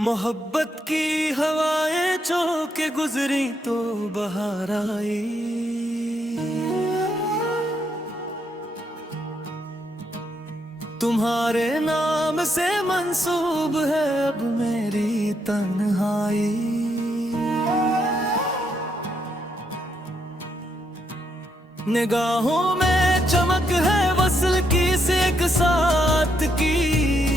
मोहब्बत की हवाएं जो के गुजरी तो बहार आई। तुम्हारे नाम से मंसूब है अब मेरी तन्हाई। निगाहों में चमक है वसल की से एक साथ की।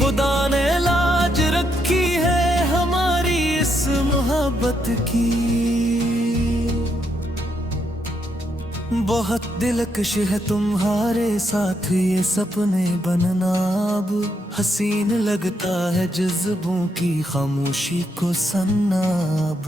खुदा ने लाज रखी है हमारी इस मोहब्बत की। बहुत दिलकश है तुम्हारे साथ ये सपने बनना। अब हसीन लगता है जज्बों की खामोशी को सुनना। अब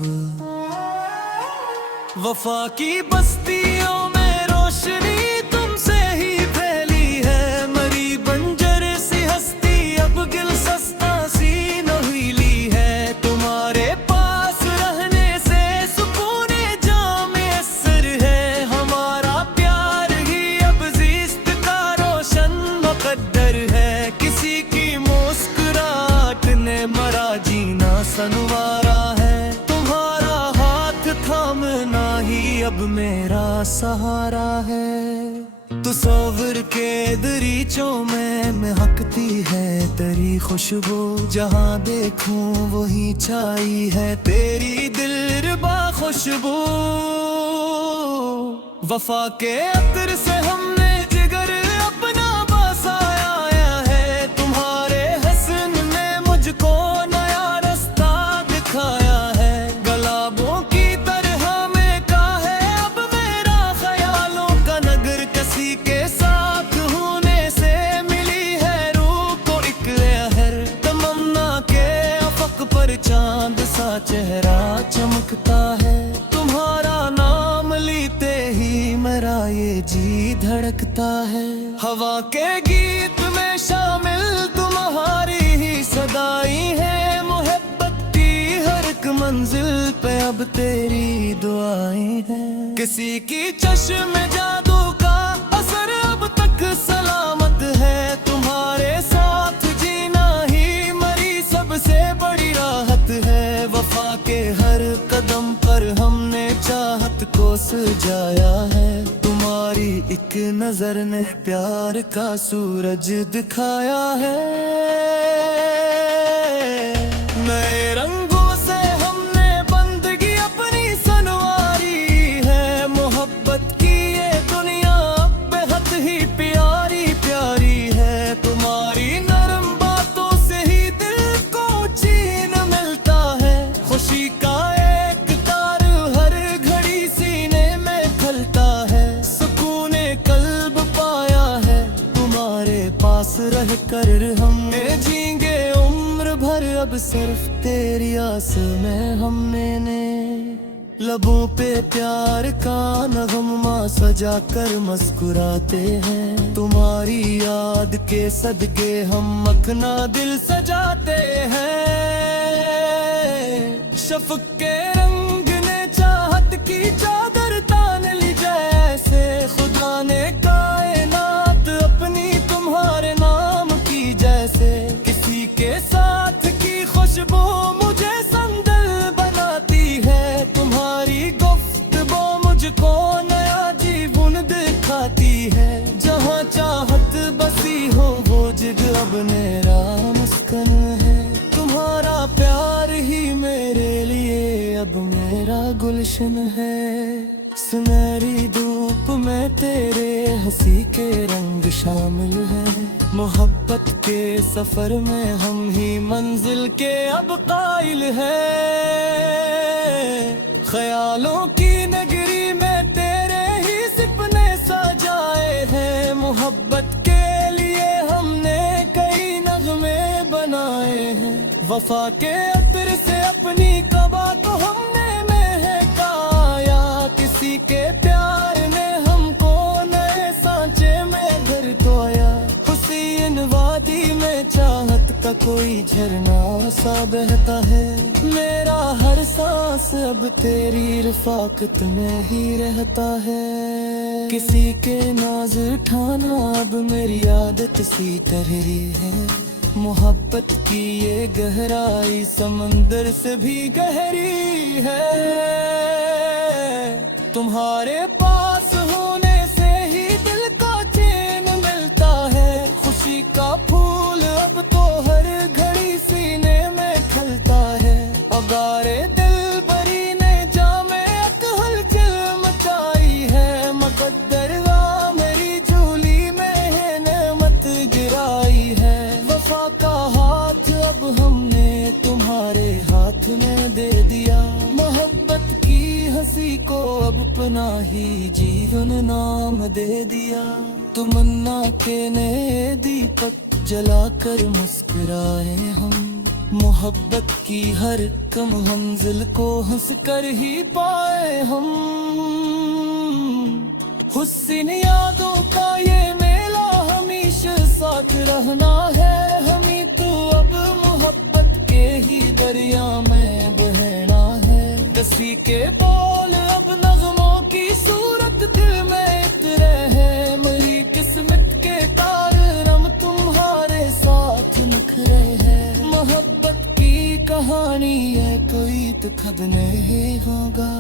वफा की बस्तियों में रोशनी तुमसे ही फैली है। मरी बंजर सी हस्ती अब गिल सस्ता सी नहीली है। तुम्हारे पास रहने से सुकून जामे असर है। हमारा प्यार ही अब ज़िस्त का रोशन मुकद्दर है। किसी की मुस्कुराहट ने मरा जीना संवारा है। तुम्हारा हाथ थामना ही अब मेरा सहारा है। तस्वीर के दरीचों में महकती है तेरी खुशबू। जहाँ देखूं वही छाई है तेरी दिलरुबा खुशबू। वफा के अतर से हमने जिगर अपना बसाया है। तुम्हारे हसन ने मुझको नया रास्ता दिखाया है। गुलाबों की तरह में का है अब मेरा ख्यालों का नगर। किसी के साथ होने से मिली है रूह को एक लहर। तमन्ना के अफक पर चांद सा चेहरा चमकता है। तुम्हारा नाम लेते ही मेरा ये जी धड़कता है। हवा के गीत में शामिल तुम्हारी ही सदाई है। मोहब्बत की हर एक मंजिल पे अब तेरी दुआएं हैं। किसी की चश्म जादू का असर अब तक सलामत है। तुम्हारे साथ जीना ही मरी सबसे बड़ी राहत है। वफा के हर कदम पर हमने चाहत को सजाया है। तुम्हारी एक नजर ने प्यार का सूरज दिखाया है। नए रंगों से हमने बंदगी अपनी सनवारी है। मोहब्बत की ये दुनिया अब बेहद ही प्यारी प्यारी है। तुम्हारी नरम बातों से ही दिल को चैन मिलता है। खुशी का एक तार हर घड़ी सीने में खलता है। सुकून कल्ब पाया है तुम्हारे पास रह कर। हमने जींगे उम्र भर अब सिर्फ तेरी आस में हमने। लबों पे प्यार का नगमा सजा कर मुस्कुराते हैं। तुम्हारी याद के सदके हम अपना दिल सजाते हैं। शफ़क़ के रंग ने चाहत की चादर तान ली जैसे। खुदा ने कायनात अपनी तुम्हारे नाम की जैसे। किसी के साथ की खुशबू मुझे संदल बनाती है। तुम्हारी गुफ्तगू मुझको नया जीवन दिखाती है। जहाँ चाहत बसी हो वो जगह अब मेरा मुस्कान है। तुम्हारा प्यार ही मेरे लिए अब मेरा गुलशन है। सुनहरी धूप में तेरे हंसी के रंग शामिल है। मोहब्बत के सफर में हम ही मंजिल के अब कायल है। ख्यालों की नगरी में तेरे ही सपने सजाए हैं। मोहब्बत के लिए हमने कई नगमे बनाए हैं। वफा के अतर से अपनी कबा को हमने महकाया। किसी के प्यार ने हमको नए सांचे में घर धोया। हुसैन वादी में चाहत का कोई झरना सा बहता है। मेरा हर सांस अब तेरी रफाकत में ही रहता है। किसी के नाज उठाना अब मेरी आदत सी तरह है। मोहब्बत की ये गहराई समंदर से भी गहरी है। तुम्हारे पास होने से ही दिल का चैन मिलता है। खुशी का फूल अब तो हर घड़ी सीने में खिलता है। अगारे दिल बरी ने जामे हलचल मचाई है। मुकद्दर मेरी झोली में है नेमत गिराई है। वफा का हाथ अब हमने तुम्हारे हाथ में दे दिया। मोहब्बत की हंसी को अब अपना ही जीवन नाम दे दिया। तमन्ना के नए दीपक जलाकर मुस्कुराए हम। मोहब्बत की हर कम मंजिल को हंस कर ही पाए हम। हुस्न यादों का ये मेला हमेशा साथ रहना है। हमें तो अब मोहब्बत के ही दरिया में बहना है। किसी के बोल अब नगमों की सूरत दिल में उतरे हैं। मेरी किस्मत के तार हम तुम्हारे साथ नखरे हैं। मोहब्बत की कहानी है कोई तो खुद नहीं होगा।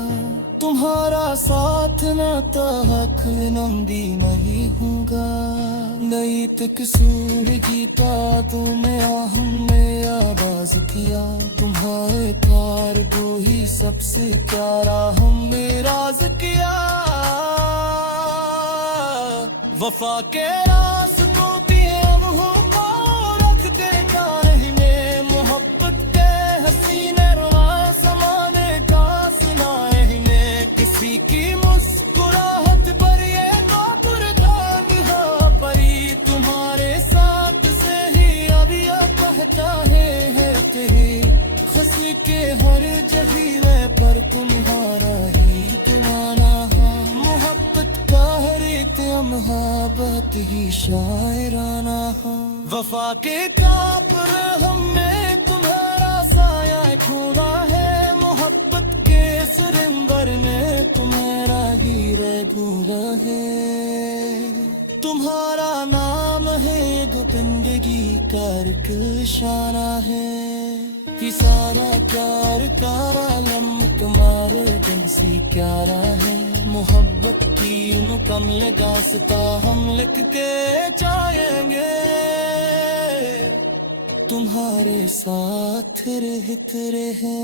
तुम्हारा साथ ना तो हक नंदी नहीं होगा। नई तकसूर गीता तुम्हें हमने आवाज किया। तुम्हारे प्यार वो ही सबसे प्यारा हमने राज किया। वफा के रास्तों पे हम हो रखते कारहेंगे। मोहब्बत के हसीने समाने का सुनाएंगे। किसी की मुस्कुराहट पर ये कापुर दाग है परी। तुम्हारे साथ से ही अब यह कहता है तेरी। खुशी के हर जजीरे पर तुम्हारा ही दीवाना है। मोहब्बत का हर एक लम्हा बहुत ही शायराना है। वफा के कापुर हमने तुम्हारा साया खोला है। मोहब्बत के सुरिंदर में तुम्हारा हीरा ढूंढा है। तुम्हारा नाम है जिंदगी का एक इशारा है। कि सारा प्यार तारा लम तुम्हारे दिल से प्यारा है। मोहब्बत की मुकम्मल दास्तां हम लिख के चाहेंगे। तुम्हारे साथ रहते रहे।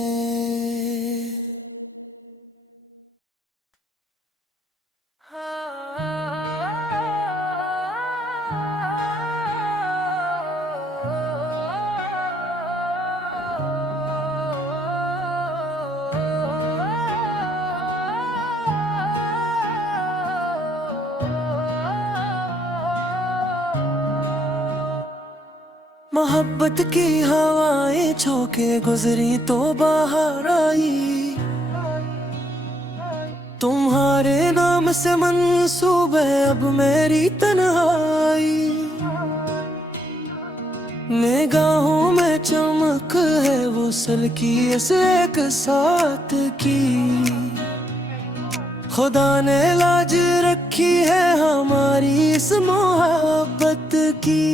मोहब्बत की हवाएं झोंके गुजरी तो बाहर आई। तुम्हारे नाम से मंसूब है अब मेरी तन्हाई। निगाहों में चमक है वो सलकी से एक साथ की। खुदा ने लाज रखी है हमारी इस मोहब्बत की।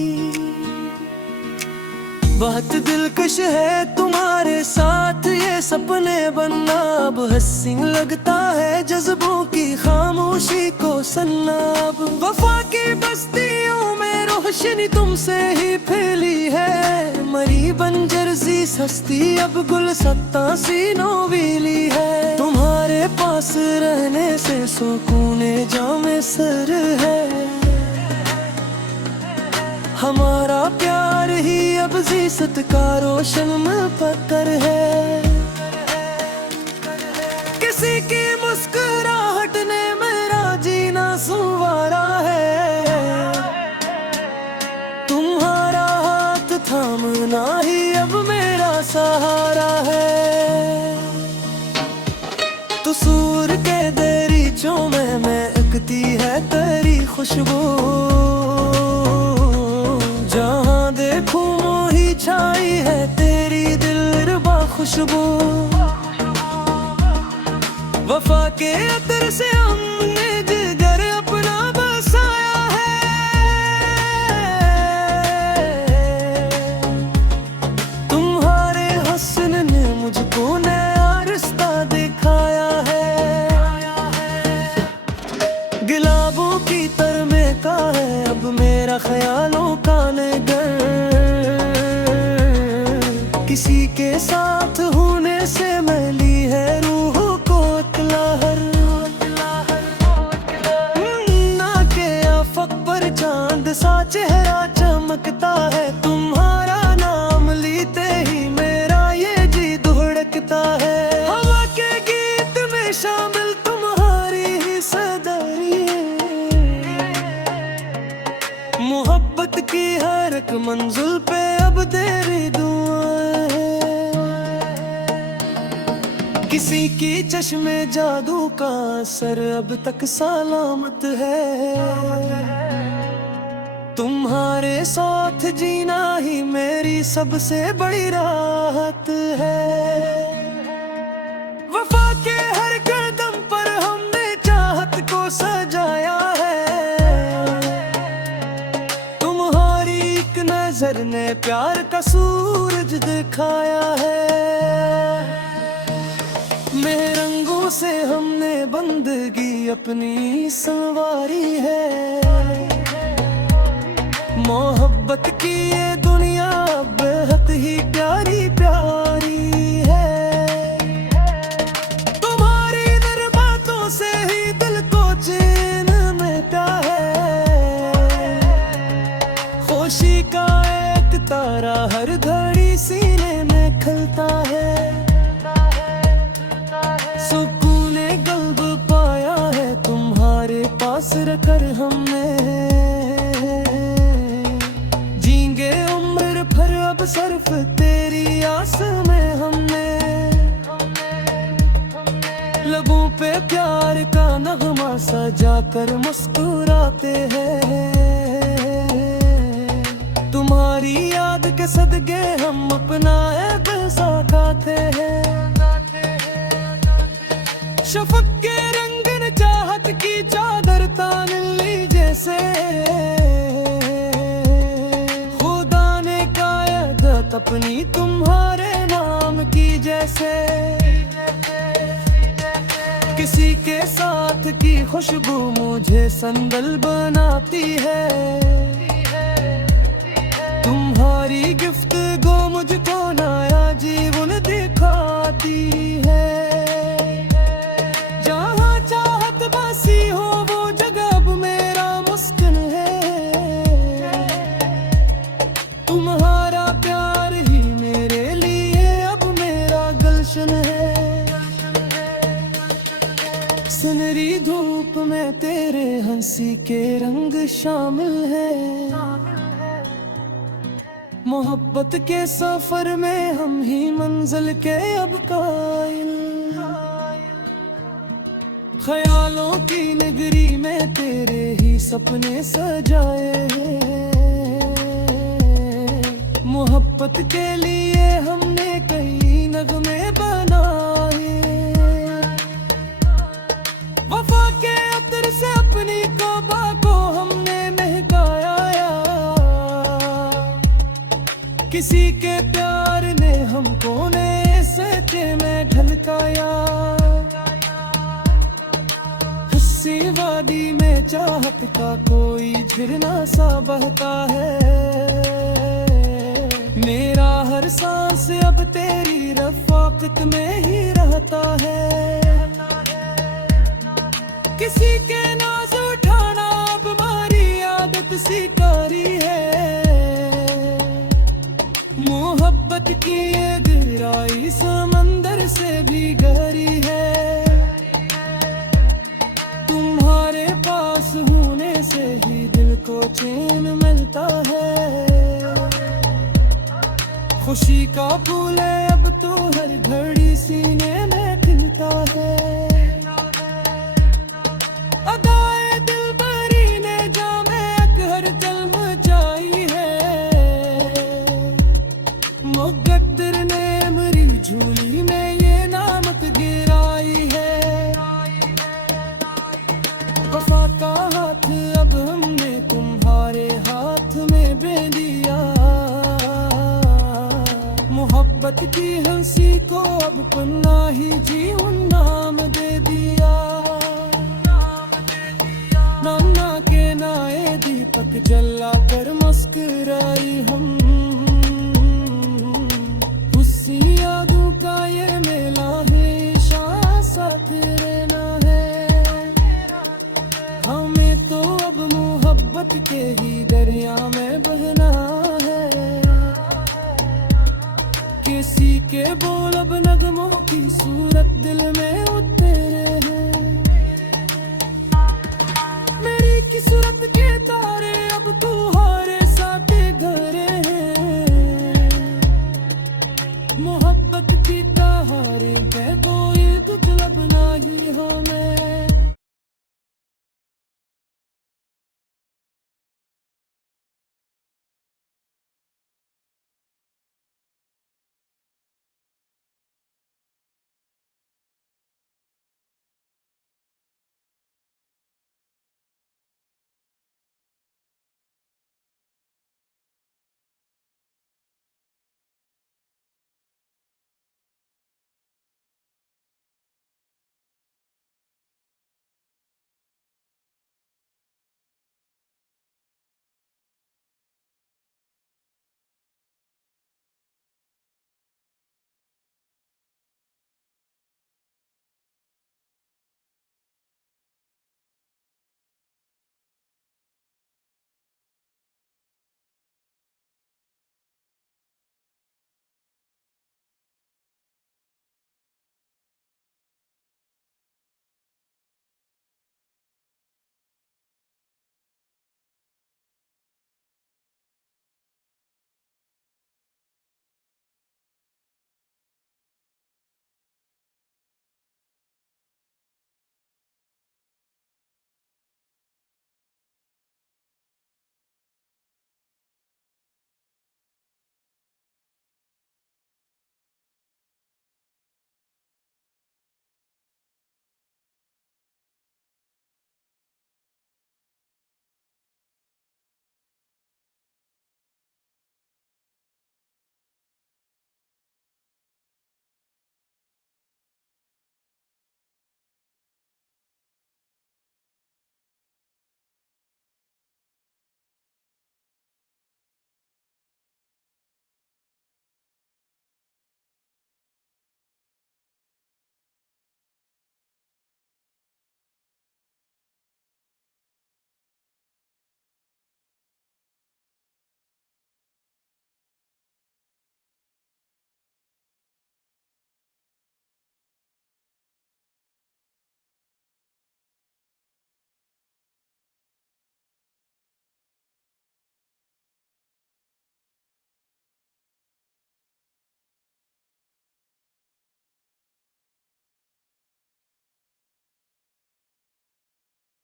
बहुत दिलकश है तुम्हारे साथ ये सपने बनना। अब हसीन लगता है जज्बों की खामोशी को सन्ना। अब वफा की बस्तियों में रोशनी तुमसे ही फैली है। मरी बंजर सी सस्ती अब गुलसत्ता सी नौवीली है। तुम्हारे पास रहने से सुकून जामे सर है। हमारा प्यार ही अब जीसत का रोशन में पत्थर है। किसी की मुस्कुराहट ने मेरा जीना संवारा है। तुम्हारा हाथ थामना ही अब मेरा सहारा है। कसूर के दरीचों में महकती है तेरी खुशबू। जहाँ देखूं मोही छाई है तेरी दिलरुबा खुशबू। वफा के अतर से हमने जिगर अपना बसाया है। साथ होने से मैली है रूह को लहर। ना के आफक पर चांद सा चेहरा चमकता है, तुम्हारा नाम लेते ही मेरा ये जी धड़कता है। हवा के गीत में शामिल तुम्हारी ही सदाई है, मोहब्बत की हर एक मंजिल पे अब तेरी दुआएं हैं। किसी की चश्मे जादू का असर अब तक सलामत है, तुम्हारे साथ जीना ही मेरी सबसे बड़ी राहत है। वफा के हर कदम पर हमने चाहत को सजाया है, तुम्हारी एक नजर ने प्यार का सूरज दिखाया है। मेरे रंगों से हमने बंदगी अपनी संवारी है, मोहब्बत की ये दुनिया बेहद ही प्यारी प्यारी है। तुम्हारी नर बातों से ही दिल को चैन मिलता है, खुशी का एक तारा हर घड़ी सीने में खिलता है। सुकून कल्ब पाया है तुम्हारे पास रहकर हमने, अब सिर्फ तेरी आस में हमने। लबों पे प्यार का नगमा सजा कर मुस्कुराते हैं, तुम्हारी याद के सदके हम अपना पैसा खाते हैं। शफक के रंगन चाहत की चादर तान ली जैसे, अपनी तुम्हारे नाम की जैसे। किसी के साथ की खुशबू मुझे संदल बनाती है, तुम्हारी गुफ्तगू मुझको नया जीवन दिखाती है। जहाँ चाहत बसी हो वो जगह अब मेरा मुस्किन है, तुम्हारा प्यार ही मेरे लिए अब मेरा गुलशन है। सुनहरी धूप में तेरे हंसी के रंग शामिल है, मोहब्बत के सफर में हम ही मंजिल के अब कायल। ख्यालों की नगरी में तेरे ही सपने सजाए हैं, मोहब्बत के लिए हमने कई नगमे बनाए। वफा के अतर से अपनी काबा को हमने महकाया, किसी के प्यार ने हमको नए सचे में ढलकाया। हुस्सी वादी में चाहत का कोई झरना सा बहता है, मेरा हर सांस अब तेरी रफ़ाकत में ही रहता है। किसी के नाज उठाना अब हमारी आदत सी कारी है, मोहब्बत की ये गहराई समंदर से भी गहरी है। तुम्हारे पास होने से ही दिल को चैन मिलता है, खुशी का फूल है अब तो हर घड़ी सीने में खिलता है। अदाए दिल भरी ने जामे हर दिल मचाई है, मुक़द्दर ने मेरी झोली में ये नामत गिराई है। वफा का हाथ अब हमने तुम्हारे हाथ में बांध दिया, मोहब्बत की हंसी को अब पन्ना ही जीवन नाम दे दिया। नाना के नाए दीपक जला कर मुस्कुराई हम, उसी यादों का ये मेला हमेशा साथ रहना है। हमें तो अब मोहब्बत के ही दरिया में बहना है। किसी के बोल अब नगमों की सूरत दिल में उतरे हैं। मेरी किस्मत के तारे अब तू